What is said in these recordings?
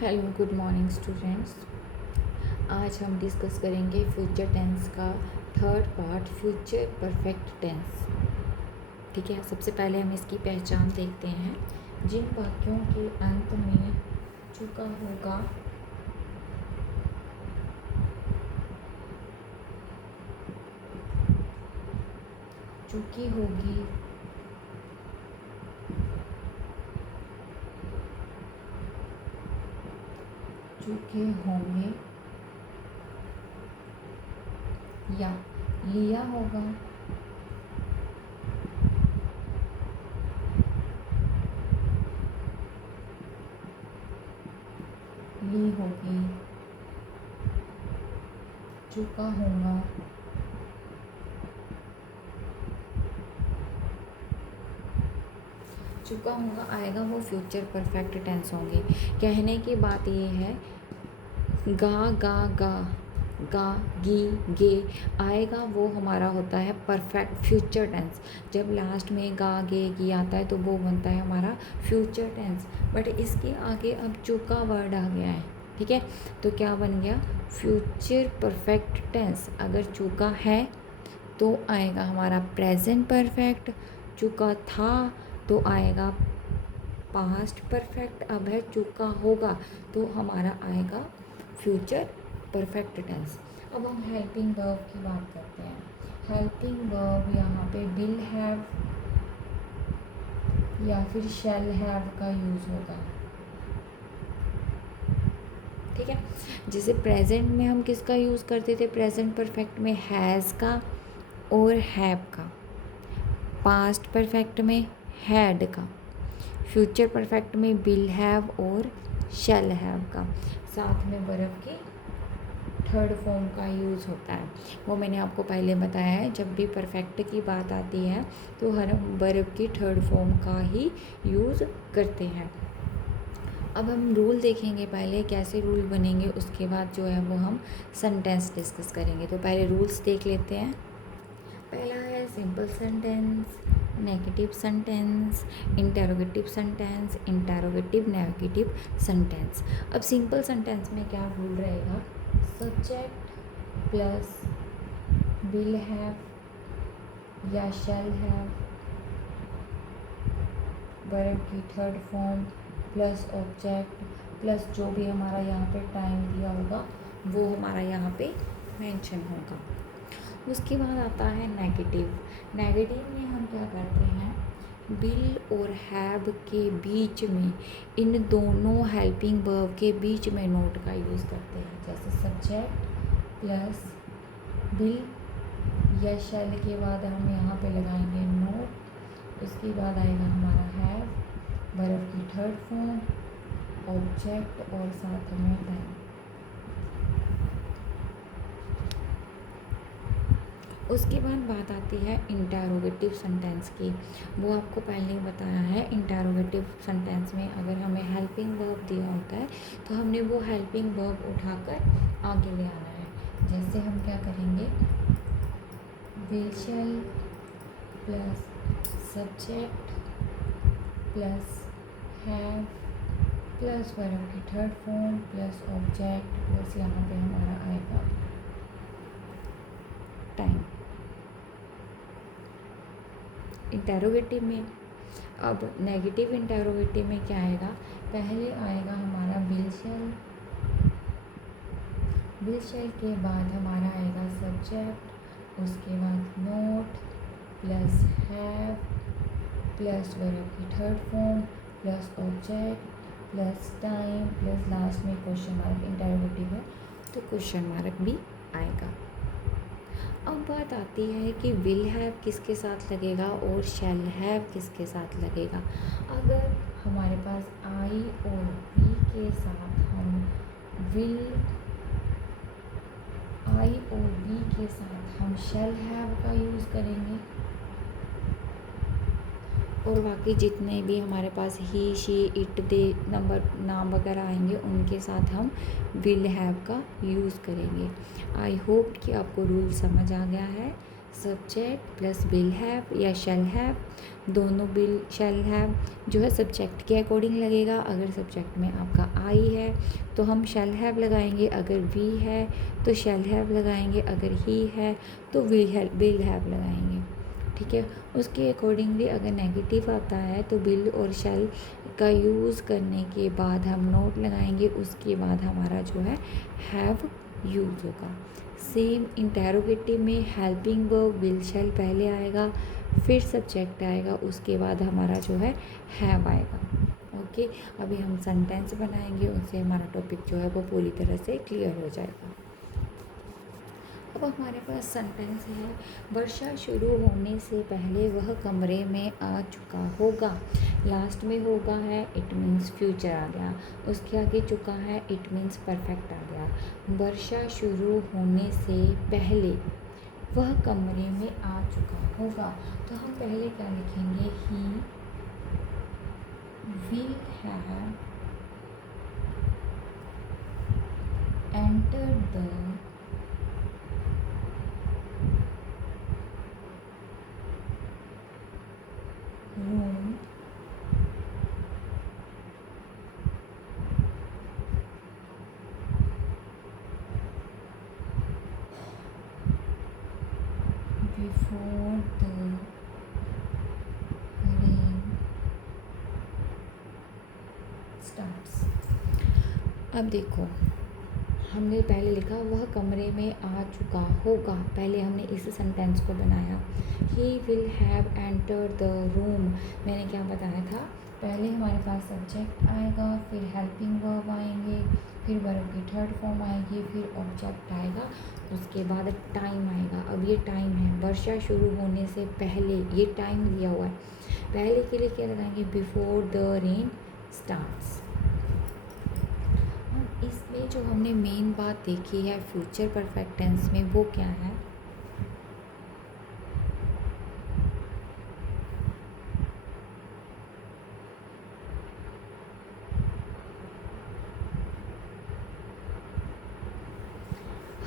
Hello good morning students. आज हम discuss करेंगे फ्यूचर टेंस का third part, future perfect tense. ठीक है, सबसे पहले हम इसकी पहचान देखते हैं। जिन वाक्यों के अंत में चुका होगा चुकी होगी चुके होंगे या लिया होगा ली होगी चुका होगा चुका होगा आएगा, वो फ्यूचर परफेक्ट टेंस होंगे। कहने की बात ये है, गा गा गा गा गी गे आएगा, वो हमारा होता है परफेक्ट फ्यूचर टेंस। जब लास्ट में गा गे गी आता है तो वो बनता है हमारा फ्यूचर टेंस। बट इसके आगे अब चुका वर्ड आ गया है, ठीक है, तो क्या बन गया फ्यूचर परफेक्ट टेंस। अगर चुका है तो आएगा हमारा प्रेजेंट परफेक्ट, चुका था तो आएगा पास्ट परफेक्ट, अब है चुका होगा तो हमारा आएगा फ्यूचर परफेक्ट टेंस। अब हम हेल्पिंग वर्ब की बात करते हैं। हेल्पिंग वर्ब यहाँ पे विल हैव या फिर शैल हैव का यूज़ होगा। ठीक है, जैसे प्रेजेंट में हम किसका यूज़ करते थे, प्रेजेंट परफेक्ट में हैज़ का और हैव का, पास्ट परफेक्ट में हैड का, फ्यूचर परफेक्ट में विल हैव और शैल हैव का, साथ में वर्ब की थर्ड फॉर्म का यूज़ होता है। वो मैंने आपको पहले बताया है, जब भी परफेक्ट की बात आती है तो हर वर्ब की थर्ड फॉर्म का ही यूज़ करते हैं। अब हम रूल देखेंगे, पहले कैसे रूल बनेंगे, उसके बाद जो है वो हम सेंटेंस डिस्कस करेंगे। तो पहले रूल्स देख लेते हैं। पहला है simple sentence, negative sentence, interrogative sentence, interrogative negative sentence. अब सिंपल सेंटेंस में क्या रूल रहेगा, सब्जेक्ट प्लस विल हैव या शैल हैव, वर्ब की third form plus object plus जो भी हमारा यहाँ पे टाइम दिया होगा वो हमारा यहाँ पे मेंशन होगा। उसके बाद आता है नेगेटिव। नेगेटिव में हम क्या करते हैं, विल और हैव के बीच में, इन दोनों हेल्पिंग वर्ब के बीच में नोट का यूज़ करते हैं। जैसे सब्जेक्ट प्लस विल या शैल के बाद हम यहाँ पे लगाएंगे नोट, उसके बाद आएगा हमारा हैव, वर्ब की थर्ड फॉर्म, ऑब्जेक्ट और साथ में टाइम। उसके बाद बात आती है इंटेरोगेटिव सेंटेंस की। वो आपको पहले ही बताया है, इंटेरोगेटिव सेंटेंस में अगर हमें हेल्पिंग वर्ब दिया होता है तो हमने वो हेल्पिंग वर्ब उठाकर आगे ले आना है। जैसे हम क्या करेंगे, will shall plus subject plus have plus verb की third form plus object plus यहाँ पे हमारा आएगा टाइम। इंटेरोगेटिव में, अब नेगेटिव इंटेरोगेटिव में क्या आएगा, पहले आएगा हमारा विल शैल, विल शैल के बाद हमारा आएगा सब्जेक्ट, उसके बाद not plus have plus verb की third form plus object plus time plus last में क्वेश्चन मार्क। इंटेरोगेटिव है तो क्वेश्चन मार्क भी आएगा। अब बात आती है कि विल हैव किसके साथ लगेगा और शैल हैव किसके साथ लगेगा। अगर हमारे पास आई और वी के साथ हम विल, आई और वी के साथ हम शैल हैव का यूज़ करेंगे और बाकी जितने भी हमारे पास ही, शी, इट, दे नंबर नाम वगैरह आएंगे उनके साथ हम विल हैव का यूज़ करेंगे। आई होप कि आपको रूल समझ आ गया है। सब्जेक्ट प्लस विल हैव या शैल हैव, दोनों विल शैल हैव जो है सब्जेक्ट के अकॉर्डिंग लगेगा। अगर सब्जेक्ट में आपका आई है तो हम शैल हैव लगाएंगे, अगर वी है तो शैल हैव लगाएंगे, अगर ही है तो विल हैव लगाएंगे। ठीक है, उसके अकॉर्डिंगली अगर नेगेटिव आता है तो विल और शैल का यूज़ करने के बाद हम नोट लगाएंगे, उसके बाद हमारा जो है हैव यूज़ होगा। सेम इंटेरोगेटिव में हेल्पिंग वर्ब विल शैल पहले आएगा, फिर सब्जेक्ट आएगा, उसके बाद हमारा जो है हैव आएगा। ओके, अभी हम सेंटेंस बनाएंगे, उससे हमारा टॉपिक जो है वो पूरी तरह से क्लियर हो जाएगा। अब हमारे पास सेंटेंस है, वर्षा शुरू होने से पहले वह कमरे में आ चुका होगा। लास्ट में होगा है, इट मीन्स फ्यूचर आ गया। उसके आगे चुका है, इट मीन्स परफेक्ट आ गया। वर्षा शुरू होने से पहले वह कमरे में आ चुका होगा, तो हम पहले क्या लिखेंगे, he will have entered the room before the rain starts। अब देखो, हमने पहले लिखा वह कमरे में आ चुका होगा, पहले हमने इस सेंटेंस को बनाया। He will have entered the room, मैंने क्या बताया था, पहले हमारे पास सब्जेक्ट आएगा, फिर हेल्पिंग वर्ब आएंगे, फिर वर्ब की थर्ड फॉर्म आएगी, फिर ऑब्जेक्ट आएगा, उसके बाद टाइम आएगा। अब ये टाइम है, वर्षा शुरू होने से पहले, ये टाइम दिया हुआ है, पहले के लिए क्या लगाएंगे, बिफोर द रेन स्टार्ट्स। इसमें जो हमने मेन बात देखी है फ्यूचर परफेक्ट टेंस में, वो क्या है,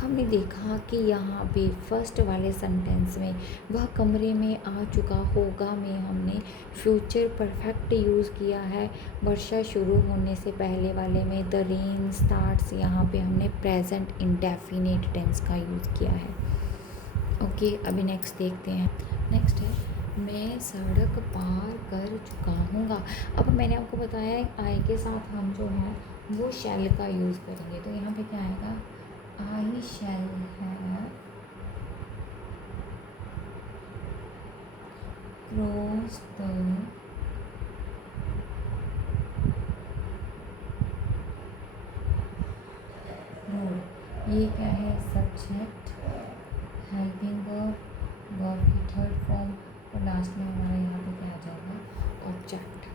हमने देखा कि यहाँ पे फर्स्ट वाले सेंटेंस में वह कमरे में आ चुका होगा में हमने फ्यूचर परफेक्ट यूज़ किया है। वर्षा शुरू होने से पहले वाले में द रेन स्टार्ट्स, यहाँ पे हमने प्रेजेंट इंडेफिनिट टेंस का यूज़ किया है। ओके, अभी नेक्स्ट देखते हैं। नेक्स्ट है, मैं सड़क पार कर चुका हूँगा। अब मैंने आपको बताया है आई के साथ हम जो है वो शैल का यूज़ करेंगे, तो यहाँ पे क्या आएगा, I shall have crossed the road। ये क्या है, सब्जेक्ट, हेल्पिंग वर्ब, वर्ब की थर्ड फॉर्म, और लास्ट में हमारा यहाँ पे क्या आ जाएगा, ऑब्जेक्ट।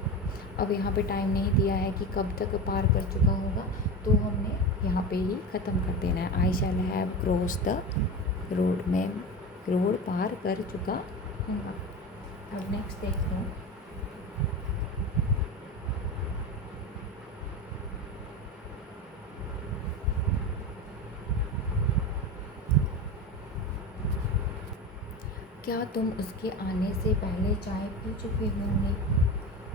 अब यहाँ पे टाइम नहीं दिया है कि कब तक पार कर चुका होगा, तो हमने यहाँ पे ही ख़त्म कर देना है। I shall have cross the road, में रोड पार कर चुका हूँ। अब नेक्स्ट देखते हैं, क्या तुम उसके आने से पहले चाय पी चुके होंगे।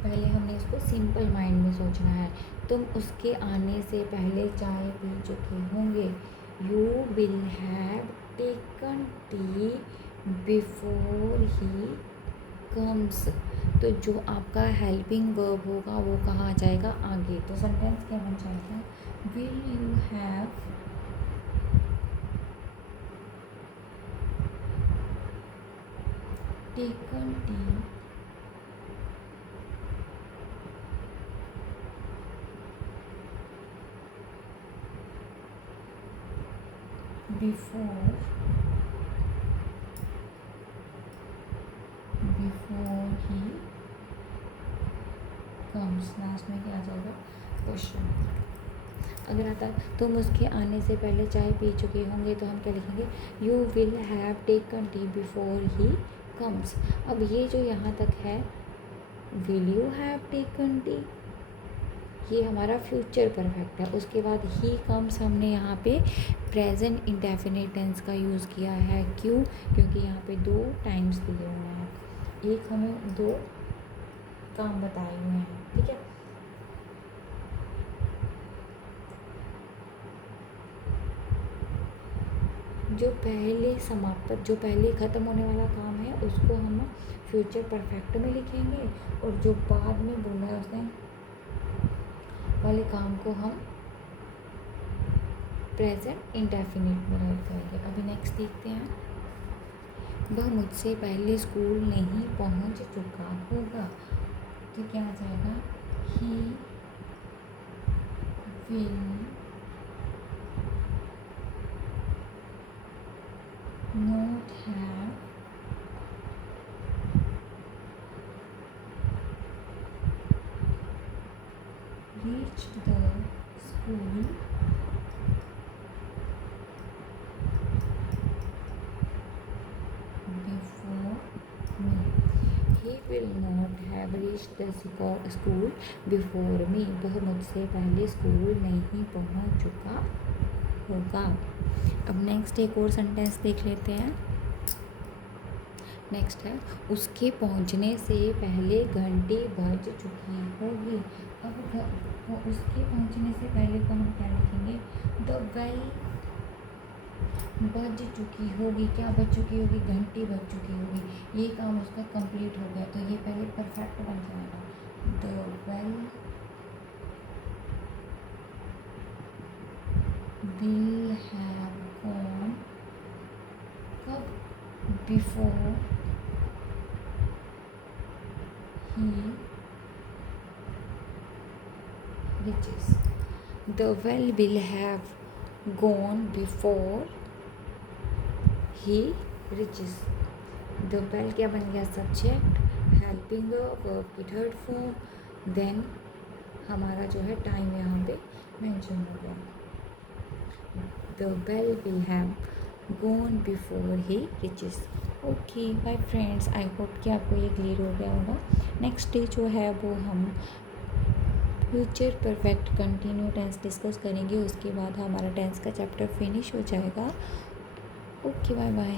पहले हमने इसको सिंपल माइंड में सोचना है, तुम उसके आने से पहले चाय पी चुके होंगे। You will have taken tea before he comes, तो जो आपका हेल्पिंग वर्ब होगा वो कहाँ आ जाएगा, आगे। तो सेंटेंस क्या बन जाएगा, will you have taken tea before he comes, last में क्या आ जाएगा, क्वेश्चन। अगर आता है तुम उसके आने से पहले चाय पी चुके होंगे, तो हम क्या लिखेंगे, you will have taken tea before he comes. अब ये जो यहाँ तक है, will you have taken T, ये हमारा फ्यूचर परफेक्ट है। उसके बाद ही कम्स हमने यहाँ पे प्रेजेंट इंडेफिनिट टेंस का यूज़ किया है। क्यों? क्योंकि यहाँ पे 2 टाइम्स दिए हुए हैं, एक हमें 2 काम बताए हुए हैं, ठीक है। जो पहले ख़त्म होने वाला काम है उसको हम फ्यूचर परफेक्ट में लिखेंगे, और जो बाद में बोला है उसने वाले काम को हम प्रेजेंट इंडेफिनिट में राइट करेंगे। अभी नेक्स्ट देखते हैं। वह मुझसे पहले स्कूल नहीं पहुंच चुका होगा, तो क्या आ जाएगा? He will not have reached the school before me. He will not have reached the school before me. वह मुझसे पहले स्कूल नहीं पहुंच चुका होगा। अब नेक्स्ट एक और सेंटेंस देख लेते हैं। नेक्स्ट है, उसके पहुंचने से पहले घंटी बज चुकी होगी। अब उसके पहुंचने से पहले को हम क्या लिखेंगे? द बेल बज चुकी होगी। क्या बज चुकी होगी? घंटी बज चुकी होगी। ये काम उसका कंप्लीट हो गया, तो ये पहले परफेक्ट बन जाएगा। The bell will have gone, कब? Before he reaches. The well will have gone before he reaches. The well क्या बन गया? सब्जेक्ट, हेल्पिंग वर्ब की थर्ड फॉर्म, देन हमारा जो है टाइम यहाँ पे मेंशन हो गया। The well will have gone before he reaches. Okay bye friends, I hope कि आपको ये क्लियर हो गया होगा। नेक्स्ट डे जो है वो हम future perfect continue tense discuss करेंगे। उसके बाद हमारा टेंस का चैप्टर फिनिश हो जाएगा। Okay bye bye.